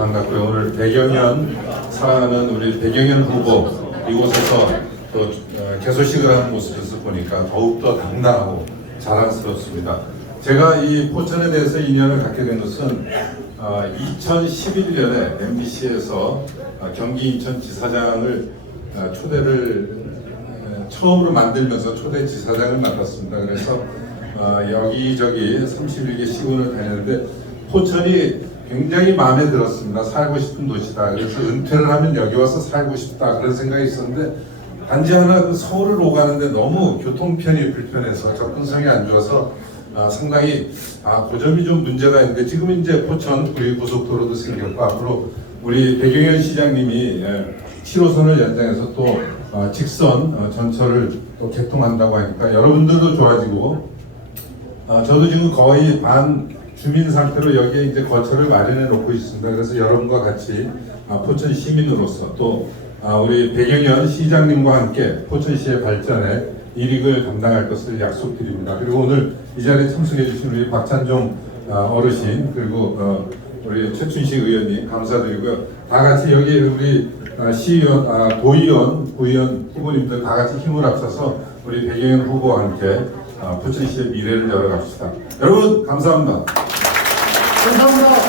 반갑고요. 오늘 백영현 사랑하는 우리 백영현 후보 이곳에서 또 어, 개소식을 하는 모습에서 보니까 더욱더 당당하고 자랑스럽습니다. 제가 이 포천에 대해서 인연을 갖게 된 것은 어, 2011년에 MBC에서 어, 경기 인천지사장을 어, 초대를 어, 처음으로 만들면서 초대 지사장을 맡았습니다. 그래서 어, 여기저기 31개 시군을 다녔는데 포천이 굉장히 마음에 들었습니다. 살고 싶은 도시다. 그래서 은퇴를 하면 여기 와서 살고 싶다 그런 생각이 있었는데 단지 하나 그 서울을 오가는데 너무 교통편이 불편해서 접근성이 안 좋아서 아, 상당히 아, 그 점이 좀 문제가 있는데 지금 이제 포천 우리 고속도로도 생겼고 앞으로 우리 백영현 시장님이 예, 7호선을 연장해서 또 어, 직선 어, 전철을 또 개통한다고 하니까 여러분들도 좋아지고 아, 저도 지금 거의 반 주민 상태로 여기에 이제 거처를 마련해 놓고 있습니다. 그래서 여러분과 같이 아, 포천 시민으로서 또 아, 우리 백영현 시장님과 함께 포천시의 발전에 일익을 감당할 것을 약속드립니다. 그리고 오늘 이 자리에 참석해 주신 우리 박찬종 아, 어르신 그리고 어, 우리 최춘식 의원님 감사드리고요. 다 같이 여기 우리 아, 시의원, 아, 도의원, 구의원 후보님들 다 같이 힘을 합쳐서 우리 백영현 후보와 함께 아, 포천시의 미래를 열어갑시다. 여러분 감사합니다. 감